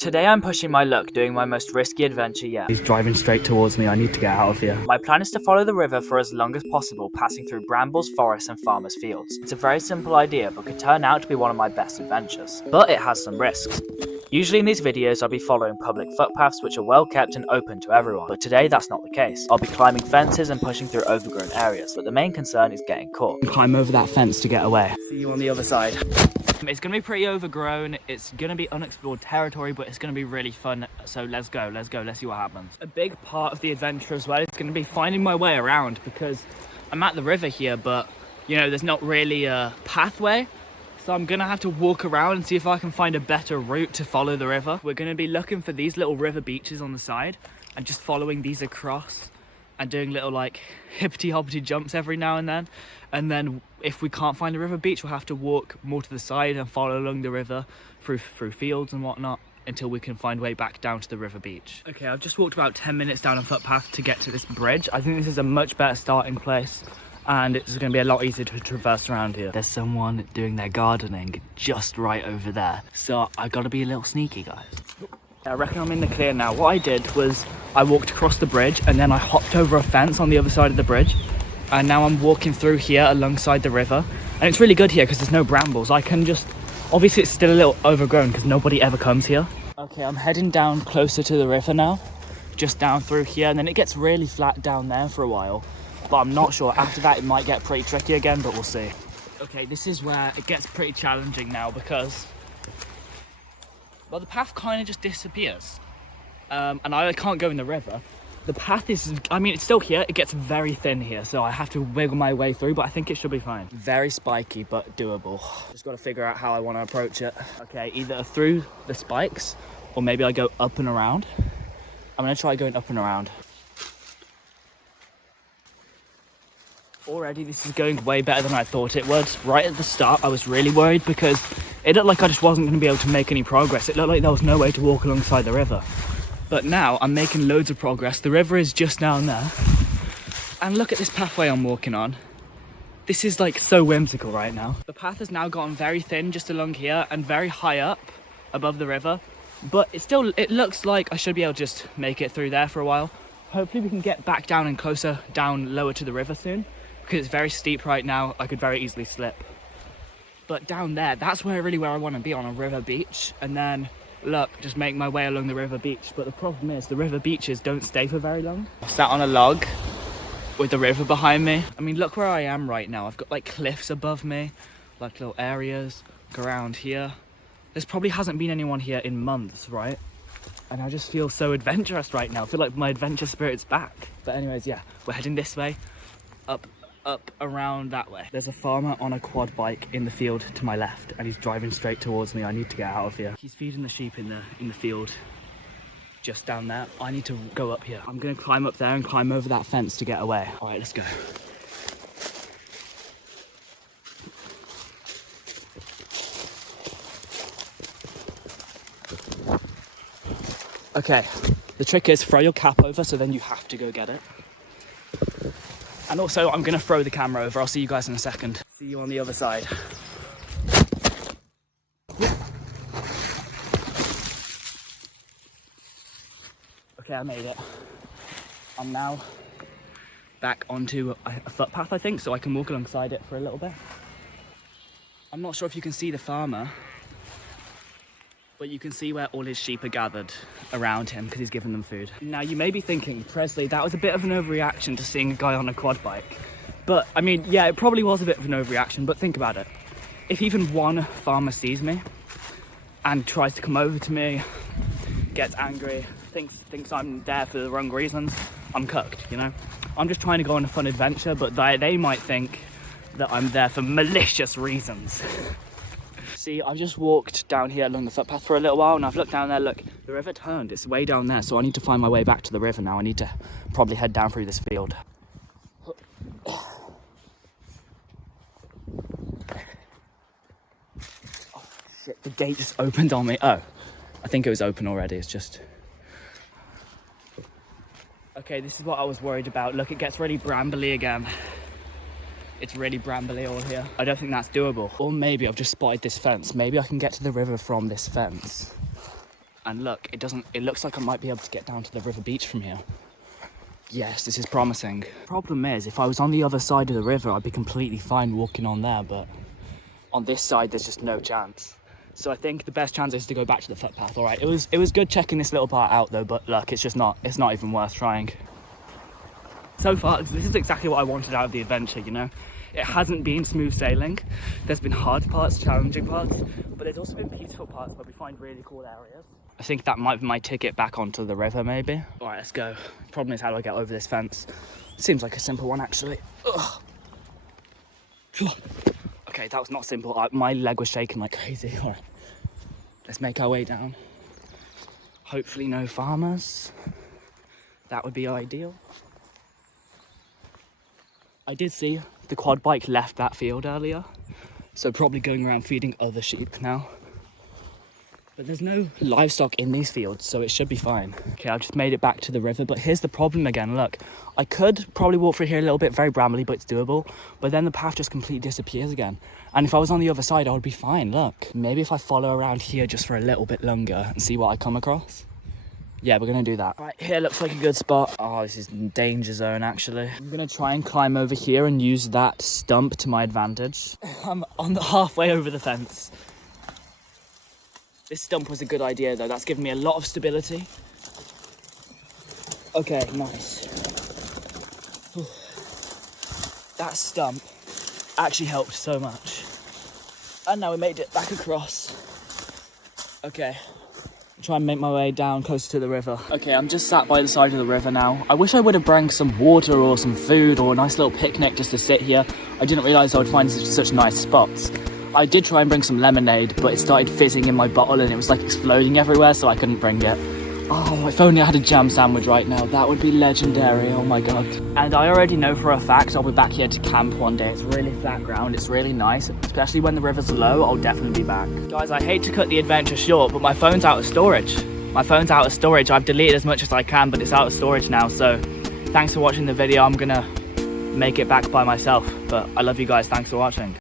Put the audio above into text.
Today I'm pushing my luck, doing my most risky adventure yet. He's driving straight towards me. I need to get out of here. My plan is to follow the river for as long as possible, passing through brambles, forests and farmers' fields. It's a very simple idea, but could turn out to be one of my best adventures. But it has some risks. Usually in these videos I'll be following public footpaths which are well kept and open to everyone, but today that's not the case. I'll be climbing fences and pushing through overgrown areas, but the main concern is getting caught. Climb over that fence to get away. See you on the other side. It's going to be pretty overgrown, it's going to be unexplored territory, but it's going to be really fun, so let's go, let's see what happens. A big part of the adventure as well is going to be finding my way around, because I'm at the river here, but you know, there's not really a pathway, so I'm going to have to walk around and see if I can find a better route to follow the river. We're going to be looking for these little river beaches on the side and just following these across and doing little like hippity-hoppity jumps every now and then if we can't find a river beach, we'll have to walk more to the side and follow along the river through fields and whatnot until we can find way back down to the river beach. Okay, I've just walked about 10 minutes down a footpath to get to this bridge. I think this is a much better starting place and it's going to be a lot easier to traverse around here. There's someone doing their gardening just right over there, so I gotta be a little sneaky, guys. I reckon I'm in the clear now. What I did was I walked across the bridge and then I hopped over a fence on the other side of the bridge, and now I'm walking through here alongside the river, and it's really good here because there's no brambles. I can just, obviously it's still a little overgrown because nobody ever comes here. Okay, I'm heading down closer to the river now, just down through here, and then it gets really flat down there for a while, but I'm not sure. After that it might get pretty tricky again, but we'll see. Okay, this is where it gets pretty challenging now because, well, the path kind of just disappears, and I can't go in the river. The path is, I mean, it's still here. It gets very thin here, so I have to wiggle my way through, but I think it should be fine. Very spiky, but doable. Just got to figure out how I want to approach it. Okay, either through the spikes, or maybe I go up and around. I'm going to try going up and around. Already, this is going way better than I thought it would. Right at the start, I was really worried because it looked like I just wasn't going to be able to make any progress. It looked like there was no way to walk alongside the river. But now I'm making loads of progress. The river is just down there. And look at this pathway I'm walking on. This is like so whimsical right now. The path has now gotten very thin just along here and very high up above the river. But it looks like I should be able to just make it through there for a while. Hopefully we can get back down and closer down lower to the river soon, because it's very steep right now. I could very easily slip. But down there, that's where I want to be, on a river beach. And then look, just make my way along the river beach. But the problem is the river beaches don't stay for very long. I'm sat on a log with the river behind me. I mean, look where I am right now. I've got like cliffs above me, like little areas around here. There probably hasn't been anyone here in months, right? And I just feel so adventurous right now. I feel like my adventure spirit's back. But anyways, yeah, we're heading this way, up around that way. There's a farmer on a quad bike in the field to my left, and he's driving straight towards me. I need to get out of here. He's feeding the sheep in the field just down there. I need to go up here. I'm gonna climb up there and climb over that fence to get away. All right, let's go. Okay, the trick is throw your cap over, so then you have to go get it. And also, I'm going to throw the camera over. I'll see you guys in a second. See you on the other side. Okay, I made it. I'm now back onto a footpath, I think, so I can walk alongside it for a little bit. I'm not sure if you can see the farmer, but you can see where all his sheep are gathered around him because he's given them food. Now, you may be thinking, Presley, that was a bit of an overreaction to seeing a guy on a quad bike. But, I mean, yeah, it probably was a bit of an overreaction, but think about it. If even one farmer sees me and tries to come over to me, gets angry, thinks I'm there for the wrong reasons, I'm cooked, you know? I'm just trying to go on a fun adventure, but they might think that I'm there for malicious reasons. See, I've just walked down here along the footpath for a little while, and I've looked down there. Look, the river turned. It's way down there, so I need to find my way back to the river now. I need to probably head down through this field. Oh, shit, the gate just opened on me. Oh, I think it was open already. It's just... Okay, this is what I was worried about. Look, it gets really brambly again. It's really brambly all here. I don't think that's doable. Or maybe I've just spotted this fence. Maybe I can get to the river from this fence. And look, it looks like I might be able to get down to the river beach from here. Yes, this is promising. Problem is, if I was on the other side of the river, I'd be completely fine walking on there, but on this side, there's just no chance. So I think the best chance is to go back to the footpath. All right, it was good checking this little part out though, but look, it's not even worth trying. So far, this is exactly what I wanted out of the adventure, you know? It hasn't been smooth sailing. There's been hard parts, challenging parts, but there's also been peaceful parts where we find really cool areas. I think that might be my ticket back onto the river, maybe. All right, let's go. Problem is, how do I get over this fence? Seems like a simple one, actually. Ugh. Okay, that was not simple. My leg was shaking like crazy. All right, let's make our way down. Hopefully no farmers. That would be ideal. I did see the quad bike left that field earlier, so probably going around feeding other sheep now. But there's no livestock in these fields, so it should be fine. Okay, I've just made it back to the river, but here's the problem again. Look, I could probably walk through here a little bit, very brambly, but it's doable. But then the path just completely disappears again. And if I was on the other side, I would be fine. Look, maybe if I follow around here just for a little bit longer and see what I come across. Yeah, we're gonna do that. Right, here looks like a good spot. Oh, this is danger zone, actually. I'm gonna try and climb over here and use that stump to my advantage. I'm on the halfway over the fence. This stump was a good idea though, that's given me a lot of stability. Okay, nice. Whew. That stump actually helped so much. And now we made it back across. Okay. Try and make my way down closer to the river. Okay, I'm just sat by the side of the river now. I wish I would have brought some water or some food or a nice little picnic just to sit here. I didn't realise I would find such nice spots. I did try and bring some lemonade, but it started fizzing in my bottle and it was like exploding everywhere, so I couldn't bring it. Oh, if only I had a jam sandwich right now. That would be legendary, oh my god. And I already know for a fact I'll be back here to camp one day. It's really flat ground, it's really nice. Especially when the river's low, I'll definitely be back. Guys, I hate to cut the adventure short, but my phone's out of storage. My phone's out of storage. I've deleted as much as I can, but it's out of storage now. So thanks for watching the video. I'm gonna make it back by myself. But I love you guys, thanks for watching.